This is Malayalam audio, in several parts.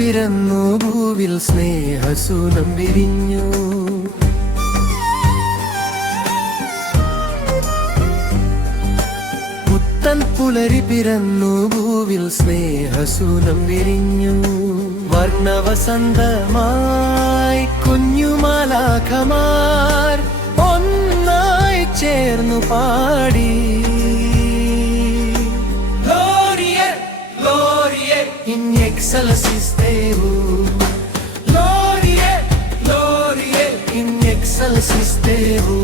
പിറന്നു ഭൂവിൽ സ്നേഹസൂനം വിരിഞ്ഞു. പുത്തൻ പുലരി പിറന്നു ഭൂവിൽ സ്നേഹസൂനം വിരിഞ്ഞു. വർണ്ണവസന്തമായി കുഞ്ഞുമാലാഖമാർ ഒന്നായി ചേർന്നു പാടി. In excelsis Deo, Glorie, Glorie, in excelsis Deo.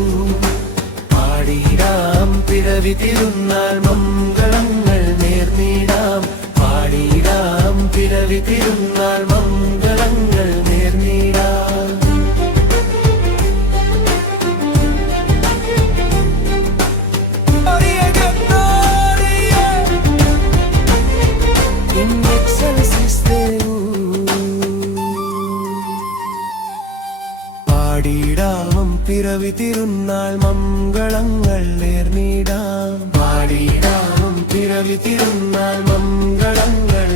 പാടിയിടാം പിറവി തിരുനാൾ മംഗളങ്ങൾ നേർന്നിടാം. പാടിയിടാം പിറവി തിരുനാൾ മംഗളങ്ങൾ നേർന്നിടാം. പാടിയിടാം പിറവി തിരുനാൾ മംഗളങ്ങൾ നേർന്നിടാം. പാടിയിടാം പിറവി തിരുനാൾ മംഗളങ്ങൾ